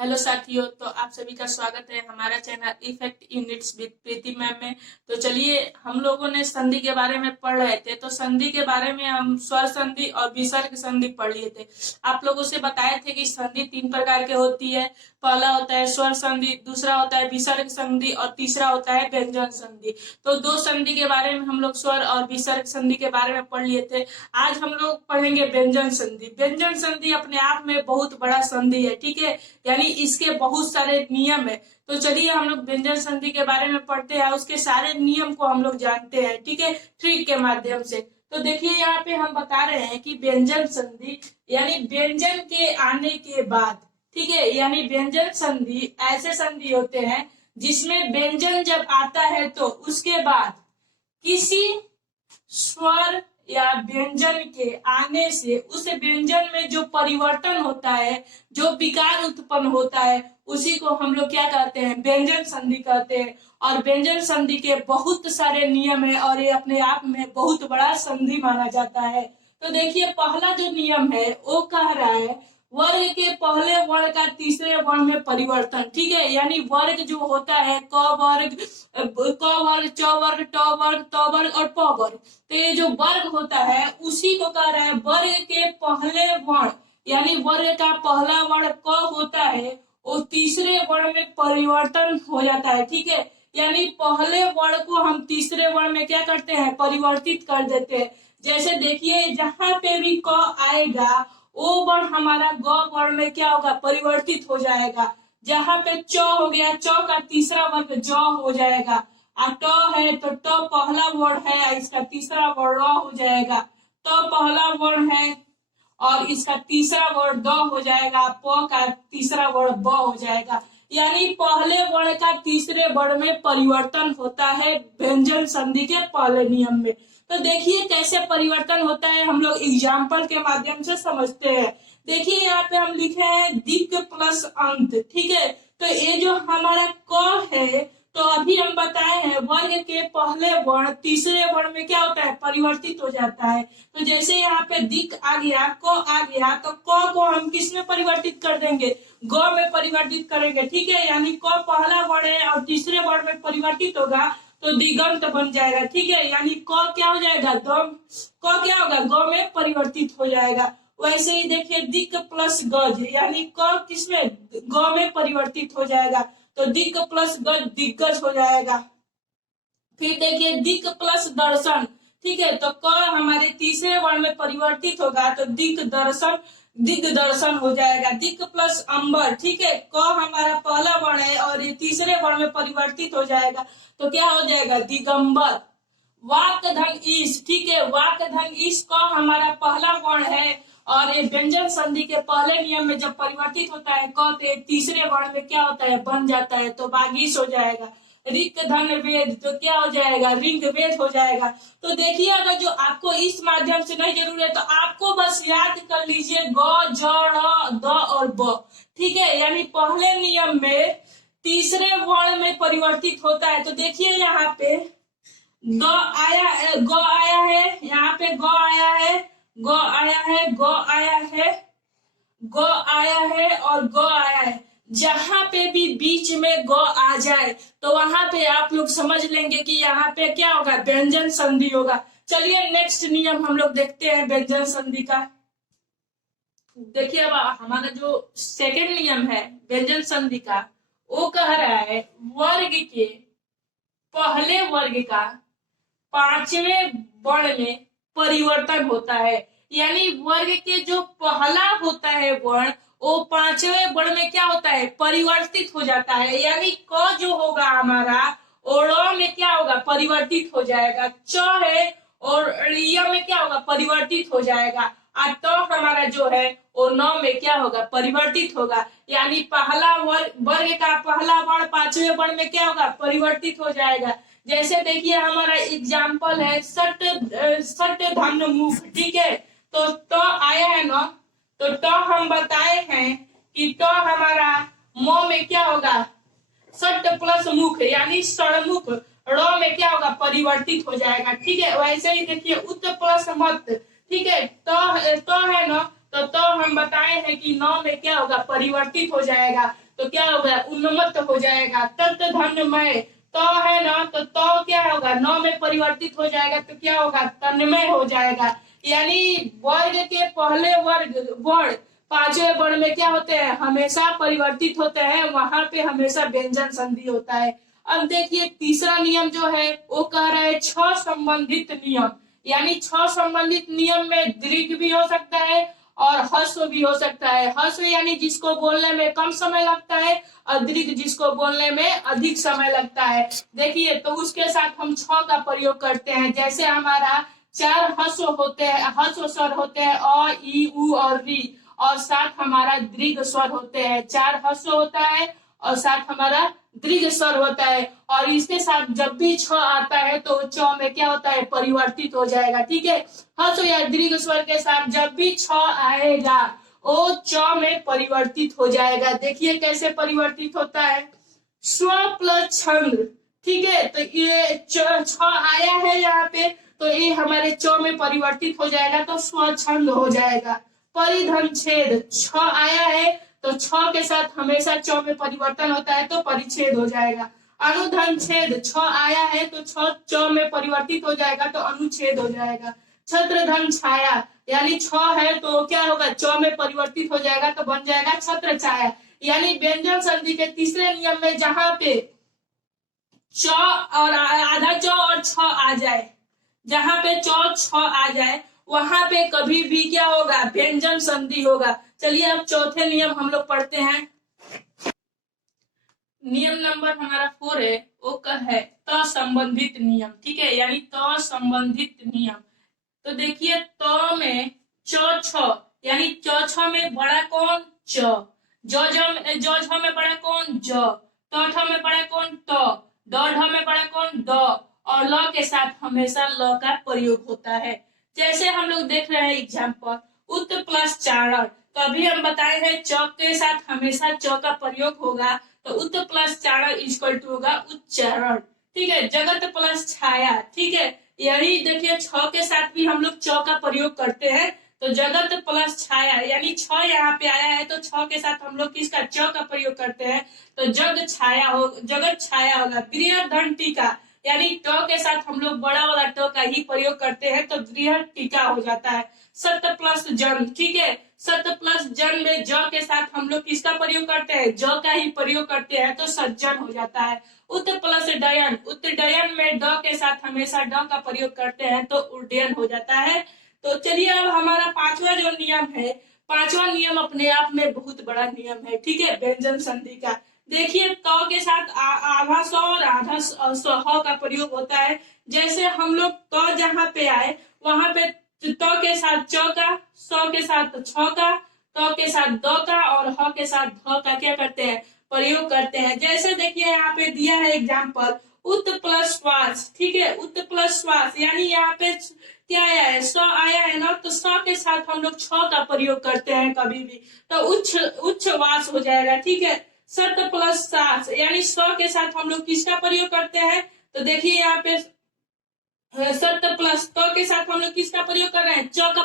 Hello साथियों, तो आप सभी का स्वागत है हमारा channel effect units with Preeti ma'am में। तो चलिए, हम लोगों ने संधि के बारे में पढ़ रहे थे। तो संधि के बारे में हम स्वर संधि और विसर्ग संधि पढ़ लिए थे। आप लोगों से बताए थे कि संधि 3 प्रकार के होती है। पहला होता है स्वर संधि, दूसरा होता है विसर्ग संधि और तीसरा होता है व्यंजन संधि। तो दो संधि के बारे में हम लोग स्वर और विसर्ग संधि के बारे में पढ़ लिए थे। आज हम लोग पढ़ेंगे व्यंजन संधि। व्यंजन संधि अपने आप में बहुत बड़ा संधि है, ठीक है, यानी इसके बहुत सारे नियम है। तो चलिए हम लोग व्यंजन संधि के बारे में पढ़ते हैं, उसके सारे नियम को हम लोग जानते हैं, ठीक है, ट्रिक के माध्यम से। तो देखिए यहाँ पे हम बता रहे हैं कि व्यंजन संधि यानी व्यंजन के आने के बाद, ठीक है, यानी व्यंजन संधि ऐसे संधि होते हैं जिसमें व्यंजन जब आता है तो उसके बाद किसी स्वर या व्यंजन के आने से उस व्यंजन में जो परिवर्तन होता है, जो विकार उत्पन्न होता है, उसी को हम लोग क्या कहते हैं, व्यंजन संधि कहते हैं। और व्यंजन संधि के बहुत सारे नियम है और ये अपने आप में बहुत बड़ा संधि माना जाता है। तो देखिए, पहला जो नियम है वो कह रहा है वर्ग के पहले वर्ण का तीसरे वर्ण में परिवर्तन, ठीक है, यानी वर्ग जो होता है क वर्ग, क वर्ग, च वर्ग, ट वर्ग, त वर्ग और प वर्ग, तो ये जो वर्ग होता है उसी को कह रहा है वर्ग के पहले वर्ण, यानी वर्ग का पहला वर्ण क होता है वो तीसरे वर्ण में परिवर्तन हो जाता है, ठीक है, यानी पहले वर्ण को हम तीसरे वर्ण में क्या करते हैं, परिवर्तित कर देते हैं। जैसे देखिए, जहां पे भी क आएगा वो वर्ण हमारा ग वर्ण में क्या होगा, परिवर्तित हो जाएगा। जहां पे च हो गया, च का तीसरा वर्ण ज हो जाएगा। ट है तो ट पहला वर्ण है, इसका तीसरा वर्ण र हो जाएगा। त पहला वर्ण है और इसका तीसरा वर्ण द हो जाएगा। प का तीसरा वर्ण ब हो जाएगा। यानी पहले वर्ण का तीसरे वर्ण में परिवर्तन होता है व्यंजन संधि के पहले नियम में। तो देखिए कैसे परिवर्तन होता है, हम लोग एग्जाम्पल के माध्यम से समझते हैं। देखिए यहाँ पे हम लिखे हैं दिक् प्लस अंत, ठीक है, तो ये जो हमारा क है, तो अभी हम बताए हैं वर्ग के पहले वर्ण तीसरे वर्ण में क्या होता है, परिवर्तित हो जाता है। तो जैसे यहाँ पे दिक् आ गया, क आ गया, तो क को हम किस में परिवर्तित कर देंगे, ग में परिवर्तित करेंगे, ठीक है, यानी क पहला वर्ण है और तीसरे वर्ण में परिवर्तित होगा तो दिगंत बन जाएगा, ठीक है, यानी क क्या हो जाएगा, क क्या होगा, ग में परिवर्तित हो जाएगा। वैसे ही देखिए दिक् प्लस गज, यानी क किसमें, ग में परिवर्तित हो जाएगा, तो दिक् प्लस गज दिग्गज हो जाएगा। फिर देखिए दिक् प्लस दर्शन, ठीक है, तो क हमारे तीसरे वर्ण में परिवर्तित होगा तो दिग्दर्शन हो जाएगा। दिक् प्लस अंबर, ठीक है, क हमारा पहला वर्ण है और ये तीसरे वर्ण में परिवर्तित हो जाएगा तो क्या हो जाएगा, दिगंबर। वाक धन ईश, ठीक है, वाक धन ईश क हमारा पहला वर्ण है और ये व्यंजन संधि के पहले नियम में जब परिवर्तित होता है क, तो तीसरे वर्ण में क्या होता है, बन जाता है, तो बागीश हो जाएगा। ऋक धन वेद, तो क्या हो जाएगा, ऋग वेद हो जाएगा। तो देखिए, अगर जो आपको इस माध्यम से नहीं जरूर है तो आपको बस याद कर लीजिए ग, ज, ड़, द और ब, ठीक है, यानी पहले नियम में तीसरे वर्ण में परिवर्तित होता है। तो देखिए यहाँ पे ग आया है, ग आया है, यहाँ पे ग आया है, ग आया है, ग आया है, ग आया है और ग आया है। जहां पे भी बीच में ग आ जाए तो वहां पे आप लोग समझ लेंगे कि यहाँ पे क्या होगा, व्यंजन संधि होगा। चलिए नेक्स्ट नियम हम लोग देखते हैं व्यंजन संधि का। देखिए अब हमारा जो सेकंड नियम है व्यंजन संधि का, वो कह रहा है वर्ग के पहले वर्ग का पांचवें वर्ण में परिवर्तन होता है, यानी वर्ग के जो पहला होता है वर्ण वो पांचवें वर्ण में क्या होता है, परिवर्तित हो जाता है, यानी क जो होगा हमारा और ड़ में क्या होगा, परिवर्तित हो जाएगा। च है और य में क्या होगा, परिवर्तित हो जाएगा। और तो हमारा जो है वो न में क्या होगा, परिवर्तित होगा, यानी पहला वर्ग का पहला वर्ण पांचवें वर्ण में क्या होगा, परिवर्तित हो जाएगा। जैसे देखिए हमारा एग्जाम्पल है सट धन मुख, ठीक है, तो आया है ना, तो हम बताए हैं कि तो हमारा म में क्या होगा, सट प्लस मुख यानी सड़मुख, ड़ में क्या होगा, परिवर्तित हो जाएगा, ठीक है। वैसे ही देखिए उत प्लस मत, ठीक है, तो है ना, तो हम बताए हैं कि न में क्या होगा, परिवर्तित हो जाएगा। तो क्या होगा, उन्मत्त हो जाएगा। तत् धन्यमय, तो है ना, तो क्या होगा, नौ में परिवर्तित हो जाएगा, तो क्या होगा, तन्मय हो जाएगा। यानी वर्ग के पहले वर्ण पांचवें वर्ण में क्या होते हैं, हमेशा परिवर्तित होते हैं, वहां पे हमेशा व्यंजन संधि होता है। अब देखिए तीसरा नियम जो है वो कह रहा है छ संबंधित नियम, यानी छ संबंधित नियम में दीर्घ भी हो सकता है और ह्रस्व भी हो सकता है। ह्रस्व यानी जिसको बोलने में कम समय लगता है और दीर्घ जिसको बोलने में अधिक समय लगता है। देखिए तो उसके साथ हम छ का प्रयोग करते हैं। जैसे हमारा चार ह्रस्व होते हैं, ह्रस्व स्वर होते हैं अ, ई, उ और री, और साथ हमारा दीर्घ स्वर होते हैं। चार ह्रस्व होता है और साथ हमारा दीर्घ स्वर होता है, और इसके साथ जब भी छ आता है तो च में क्या होता है, परिवर्तित हो जाएगा। ठीक है, ह्रस्व या दीर्घ स्वर के साथ जब भी छ आएगा वो च में परिवर्तित हो जाएगा। देखिए कैसे परिवर्तित होता है, स्व प्लस छंद। ठीक है, तो ये छ आया है यहाँ पे, तो ये हमारे च में परिवर्तित हो जाएगा, तो स्व छंद हो जाएगा। परिधन छेद, छ आया है तो छ के साथ हमेशा च में परिवर्तन होता है, तो परिच्छेद हो जाएगा। अनुधन छेद, छ आया है तो छ च में परिवर्तित हो जाएगा, तो अनुच्छेद हो जाएगा। छत्र धन छाया, यानी छ है तो क्या होगा, च में परिवर्तित हो जाएगा, तो बन जाएगा छत्र छाया। यानी व्यंजन संधि के तीसरे नियम में जहां पे च और आधा च और छ आ जाए, जहां पे च छ आ जाए वहां पे कभी भी क्या होगा, व्यंजन संधि होगा। चलिए अब चौथे नियम हम लोग पढ़ते हैं। नियम नंबर हमारा 4 है, वो है त संबंधित नियम। ठीक है, यानी त संबंधित नियम। तो देखिए त में च छ, यानी च छ में बड़ा कौन, च, ज झ में बड़ा कौन, ज, त ठ में बड़ा कौन, त, द ढ में बड़ा कौन, द, और ल के साथ हमेशा ल का प्रयोग होता है। जैसे हम लोग देख रहे हैं एग्जाम्पल, उत प्लस चारण, तो अभी हम बताए हैं च के साथ हमेशा च का प्रयोग होगा, तो उत प्लस चारण इक्वल टू होगा उच्चारण। ठीक है, जगत प्लस छाया, ठीक है, यही देखिए छ के साथ भी हम लोग च का प्रयोग करते हैं, तो जगत प्लस छाया, यानी छ यहाँ पे आया है तो छ के साथ हम लोग किसका, च का प्रयोग करते हैं, तो जग छाया हो, जगत छाया होगा। बृहद धन टीका, यानी ट के साथ हम लोग बड़ा वाला ट का ही प्रयोग करते हैं, तो बृहद टीका हो जाता है। सत्य प्लस जन, ठीक है, सत्य प्लस जन में ज के साथ हम लोग किसका प्रयोग करते हैं, ज का ही प्रयोग करते हैं, तो सज्जन हो जाता है। उत प्लस डयन, उत्डयन में ड के साथ हमेशा ड का प्रयोग करते हैं, तो उड्डयन हो जाता है। तो चलिए अब हमारा पांचवा जो नियम है, पांचवा नियम अपने आप में बहुत बड़ा नियम है। ठीक है, व्यंजन संधि का। देखिए त के साथ आधा स और आधा स का प्रयोग होता है। जैसे हम लोग त जहाँ पे आए वहां पे त के साथ च का, स के साथ छ का, त के साथ द का और ह के साथ ध का क्या करते हैं, प्रयोग करते हैं। जैसे देखिए यहाँ पे दिया है एग्जाम्पल, उत प्लस श्वास। ठीक है, उत प्लस श्वास, यानी यहाँ पे क्या आया है, स आया है ना, तो स के साथ हम लोग छ का प्रयोग करते हैं कभी भी, तो उच्छ्वास हो जाएगा। ठीक है, सत प्लस सास, यानी स के साथ हम लोग किसका प्रयोग करते हैं, तो देखिए यहाँ पे सत प्लस त के साथ हम लोग किसका प्रयोग कर रहे हैं, च का